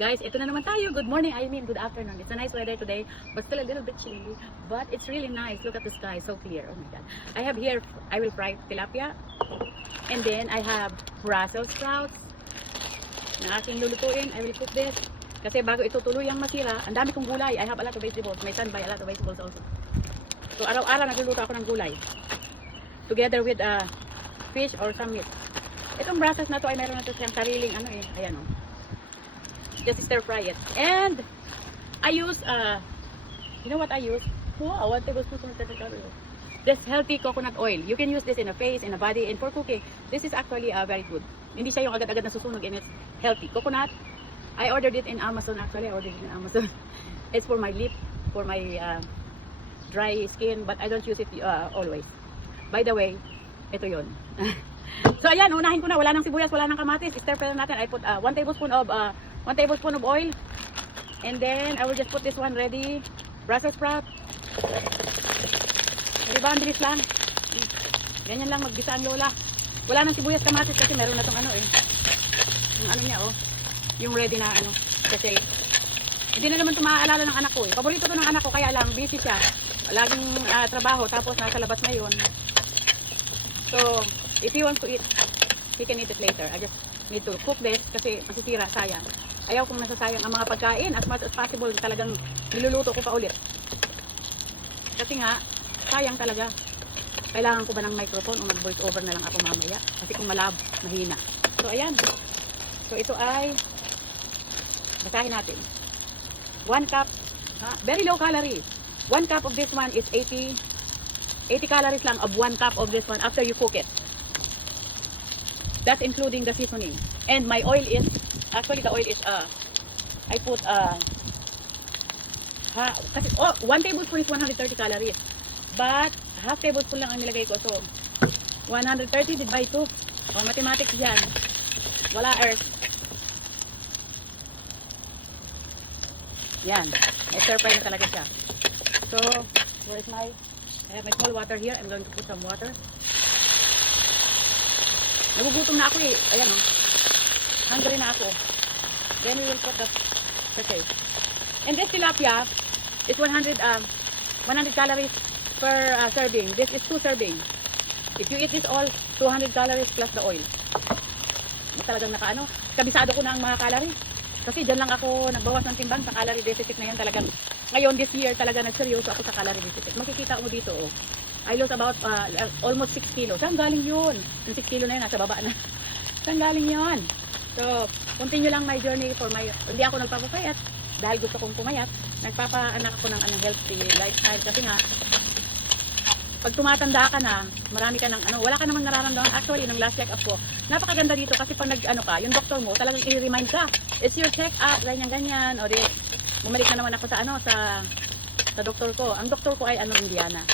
Guys, ito na naman tayo. Good morning, I mean good afternoon. It's a nice weather today, but still a little bit chilly. But it's really nice. Look at the sky, so clear. Oh my God. I have here, I will fry tilapia. And then I have Brussels sprouts na aking lulutuin. I will cook this. Kasi bago ito tuluyang masira, ang dami kong gulay. I have a lot of vegetables. My son buy a lot of vegetables also. So araw-araw nagluluto ako ng gulay. Together with fish or some meat. Itong Brussels na to ay meron na to siyang sariling ano eh. Ayan o. Just stir fry it. And I use, you know what I use? Wow, 1 tablespoon of this healthy coconut oil. You can use this in a face, in a body, and for cooking. This is actually very good. Hindi siya yung agad-agad nasusunog and it's healthy. Coconut, I ordered it in Amazon actually. I ordered it in Amazon. It's for my lip, for my dry skin, but I don't use it always. By the way, ito yun. So ayan, unahin ko na. Wala nang sibuyas, wala nang kamatis. Stir fry natin. I put 1 tablespoon of oil, and then I will just put this one ready. Brussels sprout. Diba, ang bilis lang. Ganyan lang magbisa ang lola. Wala nang sibuyas kamatis kasi meron na tong ano eh. Yung ano niya oh. Yung ready na ano. Kasi hindi na naman ito maaalala ng anak ko eh. Paborito to ng anak ko kaya lang busy siya. Laging trabaho tapos nasa labas na yun. So, if he wants to eat, he can eat it later. I just need to cook this kasi masisira, sayang. Ayaw kong nasasayang ang mga pagkain. As much as possible, talagang niluluto ko pa ulit. Kasi nga, sayang talaga. Kailangan ko ba ng microphone o mag-voice over na lang ako mamaya? Kasi kung malab, mahina. So, ayan. So, ito ay basahin natin. 1 cup, very low calorie. 1 cup of this one is 80 calories lang of 1 cup of this one after you cook it. That's including the seasoning. And my oil is, actually the oil is, I put, kasi, 1 tablespoon is 130 calories. But, half tablespoon lang ang nilagay ko. So, 130 divided by 2. Mathematics yan. Wala earth. Yan. I-stir fry na talaga siya. So, where is my, I have my small water here. I'm going to put some water. Nagugutom na ako eh. Ayan oh. Hungry na ako. Then we will put the okay. And this tilapia is 100 calories per serving. This is 2 serving. If you eat this all, 200 calories plus the oil. Talagang nakaano. Kabisado ko na ang mga calories. Kasi dyan lang ako nagbawas ng timbang sa calorie deficit na yan talagang. Ngayon this year talaga nagseryoso ako sa calorie deficit. Makikita mo dito oh. I lost about almost 6 kilos. Saan galing yun? Yung 6 kilo na yun, nasa baba na. Saan galing yun? So, continue lang my journey for my, hindi ako nagpapapayat dahil gusto kong pumayat. Nagpapaanak ako ng healthy lifestyle kasi nga, pag tumatanda ka na, marami ka ng wala ka namang nararamdaman. Actually, nung last check-up ko, napakaganda dito kasi pag nag-ano ka, yung doktor mo, talagang i-remind ka, it's your check-up, ganyan-ganyan. O di, bumalik na naman ako sa sa doktor ko. Ang doktor ko ay Indiana.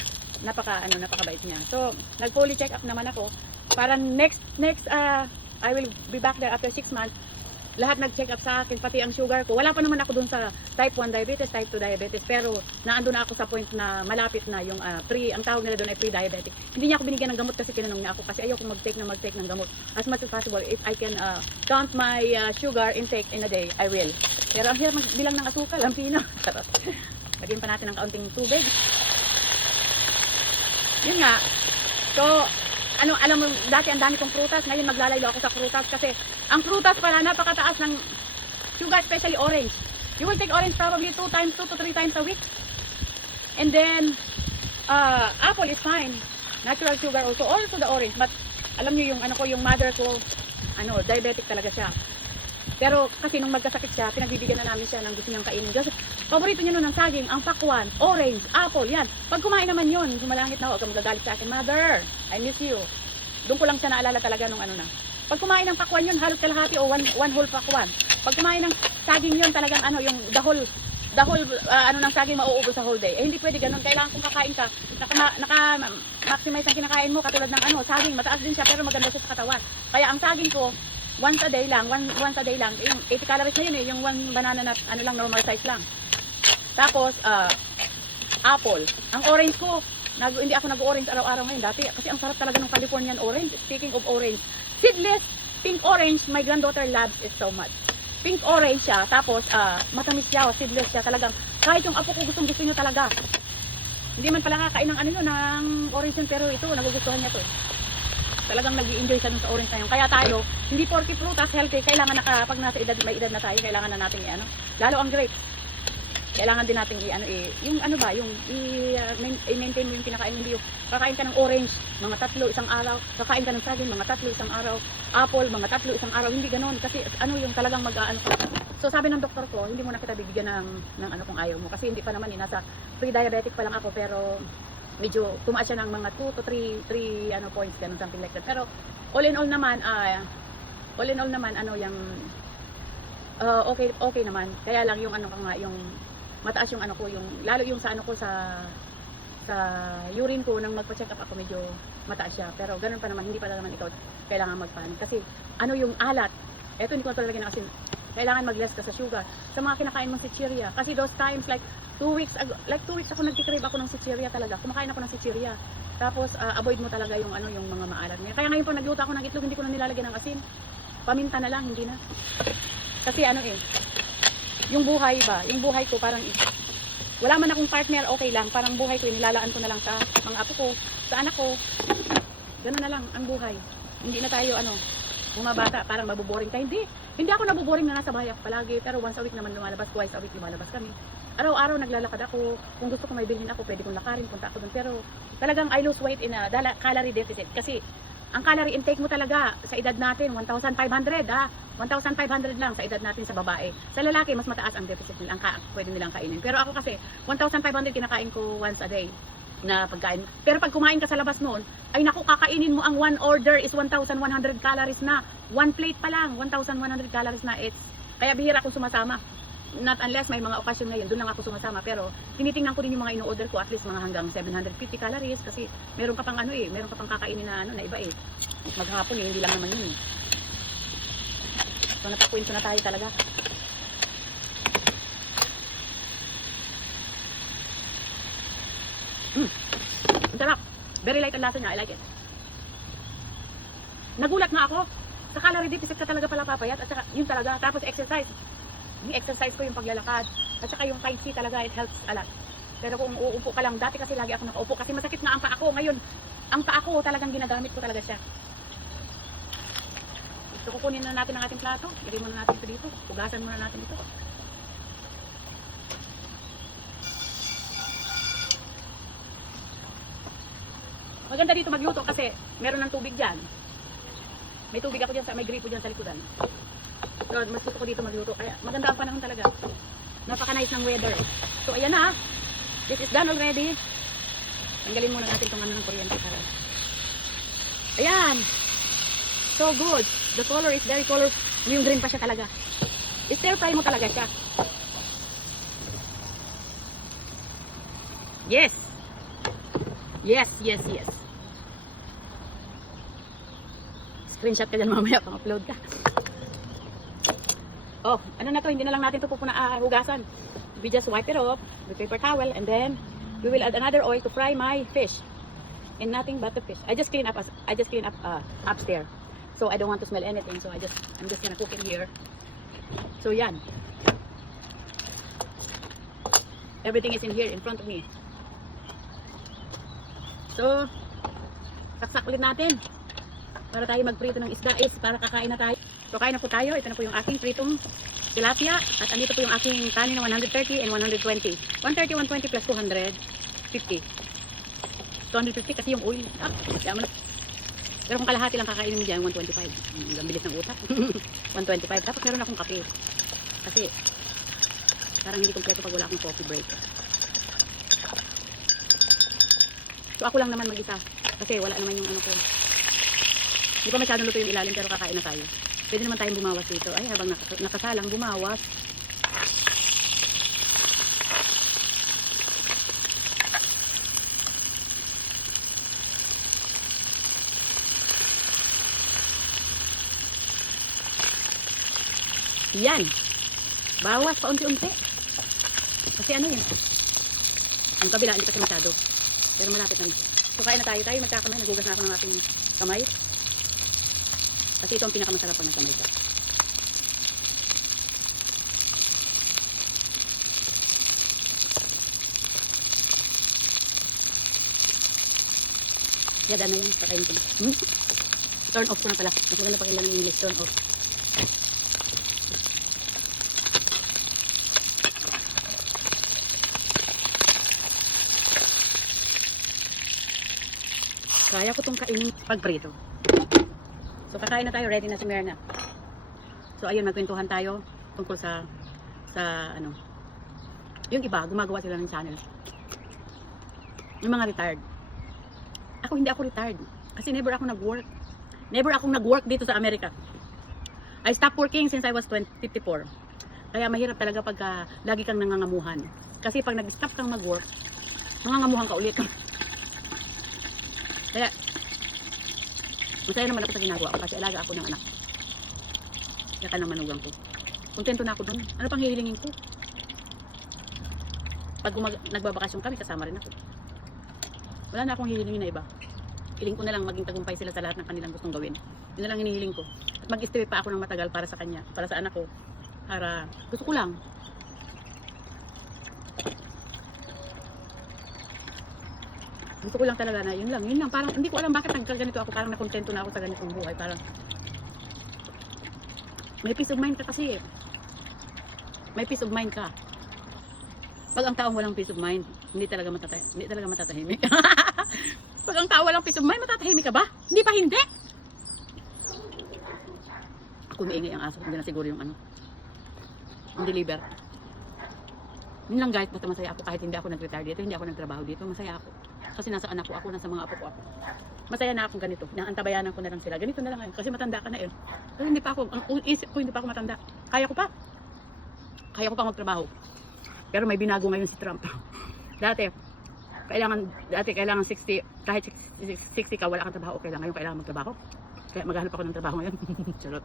Napakabait niya. So, nag-fully check up naman ako. Para next I will be back there after 6 months. Lahat nag-check up sa akin, pati ang sugar ko. Wala pa naman ako dun sa type 1 diabetes, type 2 diabetes, pero naando na ako sa point na malapit na yung ang tawag nila doon ay pre-diabetic. Hindi niya ako binigyan ng gamot kasi tinanong niya ako kasi ayaw kong mag-take ng gamot. As much as possible, if I can count my sugar intake in a day, I will. Pero ang hirap magbilang ng asukal, ang pino. Lagyan pa natin ng kaunting tubig. Yun nga. So, alam mo, dati ang dami kong prutas. Ngayon maglalaylo ako sa prutas kasi ang prutas pala napakataas ng sugar, especially orange. You will take orange probably 2 to 3 times a week. And then, apple is fine. Natural sugar also the orange. But, alam niyo yung mother ko, diabetic talaga siya. Pero kasi nung magkasakit siya, pinagbibigyan na namin siya ng gusto niyang kainin. Kasi paborito niya nun ng saging, ang pakwan, orange, apple, yan. Pag kumain naman yun, gumalangit na ako, magagalit sa akin, Mother, I miss you. Doon ko lang siya naalala talaga nung na. Pag kumain ng pakwan yun, halos kalahati o one whole pakwan. Pag kumain ng saging yun, talagang yung the whole ng saging mauubos sa whole day. Eh hindi pwede ganun. Kailangan kung kakain ka, naka-maximize ang kinakain mo, katulad ng saging, mataas din siya pero maganda siya sa katawan. Kaya ang saging ko, once a day lang, yung 80 calories na yun yung 1 banana na lang, normal size lang. Tapos, apple. Ang orange ko, hindi ako nag-orange araw-araw ngayon dati kasi ang sarap talaga ng Californian orange. Speaking of orange, seedless pink orange, my granddaughter loves it so much. pink orange siya, tapos matamis siya, seedless siya, talagang kahit yung apo ko gustong gusto niya talaga. Hindi man pala kakain ng ano yun, ng orange yun, pero ito, nagugustuhan niya to. Talagang nag-i-enjoy siya dun sa orange na yun. Kaya tayo, hindi porky prutas, healthy, kailangan pag nasa edad, may edad na tayo, kailangan na natin lalo ang grape. Kailangan din natin i-maintain mo yung kinakain, hindi yung kakain ka ng orange, mga 3 isang araw, kakain ka ng saging, mga 3 isang araw, apple, mga 3 isang araw, hindi ganoon kasi yung talagang So sabi ng doktor ko, hindi mo na kita bibigyan ng kung ayaw mo kasi hindi pa naman nasa pre-diabetic pa lang ako, pero medyo tumaas siya ng mga 2 to 3 points, ganun, something like that. Pero all in all naman okay naman. Kaya lang yung yung mataas yung lalo yung sa sa urine ko nang magpa-check up ako, medyo mataas siya. Pero ganun pa naman, hindi pa naman ikaw kailangan mag-panic kasi yung alat, eto hindi ko na talaga ng asin. Kailangan mag-less ka sa sugar. Sa mga kinakain mong chichirya. Kasi those times like 2 weeks ago, ako nagkikrave ako ng chichirya talaga. Kumakain ako ng chichirya. Tapos avoid mo talaga yung yung mga maalat niya. Kaya ngayon pag nagluto ako ng itlog, hindi ko na nilalagyan ng asin. Paminta na lang, hindi na. Kasi yung buhay ko parang wala man akong partner, okay lang. Parang buhay ko, nilalaan ko na lang sa mga apo ko, sa anak ko. Ganoon na lang ang buhay. Hindi na tayo bumabata, parang mabuboring tayo. Hindi ako nabuboring na nasa bahay ako palagi, pero once a week naman lumalabas, twice a week lumalabas kami. Araw-araw naglalakad ako. Kung gusto ko may bilhin ako, pwede kong lakarin, punta ako doon. Pero talagang I lose weight in a calorie deficit. Kasi ang calorie intake mo talaga sa edad natin 1,500 1,500 lang sa edad natin sa babae. Sa lalaki mas mataas ang deficit nila, pwede nilang kainin. Pero ako kasi 1,500 kinakain ko once a day na pagkain. Pero pag kumain ka sa labas noon, ay naku, kakainin mo ang one order is 1,100 calories na. One plate pa lang, 1,100 calories na. Kaya bihira akong sumasama. Not unless may mga okasyon ngayon, doon lang ako sumasama. Pero tinitingnan ko din yung mga ino-order ko, at least mga hanggang 750 calories kasi meron ka pang meron ka pang kakainin na iba maghapon hindi lang naman yun So natakwento na tayo talaga. Ang sarap. Very light ang lasa niya, I like it. Nagulat nga ako, sa calorie deficit ka talaga pala papayat, at saka yun talaga, tapos exercise. Yung exercise ko yung paglalakad, at saka yung Tai Chi talaga, it helps a lot. Pero kung uupo ka lang, dati kasi lagi ako nakaupo kasi masakit nga ang paa ko. Ngayon, ang paa ko talagang ginagamit ko talaga siya. So kukunin na natin ang ating plato, ilagay muna natin ito dito, hugasan muna natin ito. Maganda dito magluto kasi meron ng tubig dyan. May tubig ako dyan, may gripo dyan sa likodan. So, mas gusto ko dito magluto. Kaya maganda ang panahon talaga. Napaka-nice ng weather. So, ayan na. This is done already. Tanggalin muna natin itong ng kuryente. Ayan. So good. The color is very color. Yung green pa siya talaga. I-stir fry mo talaga siya. Yes. Yes. Screenshot ka dyan mamaya pang upload ka. Oh, ano na to, hindi na lang natin ito hugasan. We just wipe it off with paper towel and then we will add another oil to fry my fish. And nothing but the fish. I just clean up upstairs. So I don't want to smell anything, so I'm just gonna cook it here. So yan. Everything is in here in front of me. So saksak ulit natin para tayo magprito ng isda para kakain na tayo. So kain na po tayo. Ito na po yung aking pritong tilapia at andito po yung aking kanin na 130 and 120. 130, 120 plus 250. 250 kasi yung oil. Pero kung kalahati lang kakainin mo dyan, 125. Ang bilis ng utak. 125. Tapos meron akong kape. Kasi parang hindi kompleto pag wala akong coffee break. So ako lang naman mag-isa. Kasi wala naman yung ko. Hindi pa masyadong luto yung ilalim pero kakain na tayo. Pwede naman tayong bumawas dito. Ay, habang nakasalang bumawas. Yan. Bawas pa unti-unti. Kasi ano yun. Ang kabila, hindi pa siya masyado. Pero malapit na. So, kain na tayo. Tayo magkakamay. Nagugas na ako ng aking kamay. Kasi ito ang pinakamasarap pag nagkamay ka. Yan na yun, pakain ko. Turn off ko na pala. Mas maganda pag ilang yung English, turn off. Kaya ko itong kainin pag-prito. So, kakain na tayo. Ready na si Myrna. So, ayun, magkwentuhan tayo tungkol sa ano, yung iba, gumagawa sila ng channel. Yung mga retired. Ako, hindi ako retired. Kasi never ako nag-work. Never akong nag-work dito sa Amerika. I stopped working since I was 54. Kaya mahirap talaga pagka lagi kang nangangamuhan. Kasi pag nag-stop kang mag-work, nangangamuhan ka ulit. Kaya, masaya naman ako sa ginagawa ko kasi alaga ako ng anak. Kaya ka ng manugang ko. Kontento na ako doon. Ano pang hihilingin ko? Pag nagbabakasyon kami, kasama rin ako. Wala na akong hihilingin na iba. Hiling ko na lang maging tagumpay sila sa lahat ng kanilang gustong gawin. Yun na lang hinihiling ko. At mag-stay pa ako ng matagal para sa kanya, para sa anak ko. Para, gusto ko lang. Gusto ko lang talaga na yun lang. Parang hindi ko alam bakit nagkaganito ako. Parang nakontento na ako sa ganitong buhay. Parang may peace of mind ka kasi. May peace of mind ka. Pag ang taong walang peace of mind, hindi talaga matatahimik. Pag ang tao walang peace of mind, matatahimik ka ba? Hindi pa hindi. Ako maingay ang aso. Hindi na siguro yung ano. Yung deliver. Yun lang guys, basta masaya ako kahit hindi ako nag-retire dito, hindi ako nagtrabaho dito, masaya ako. Kasi nasa anak ko ako, nasa mga apo ko ako. Masaya na akong ganito, naantabayanan ko na lang sila. Ganito na lang ngayon, kasi matanda ka na yun. Kasi hindi pa ako, ang isip ko hindi pa ako matanda. Kaya ko pa. Kaya ko pa magtrabaho. Pero may binago ngayon si Trump. Dati kailangan 60, kahit 60 ka, wala kang trabaho, okay lang. Ngayon kailangan magtrabaho. Kaya maghanap ako ng trabaho ngayon. Charot.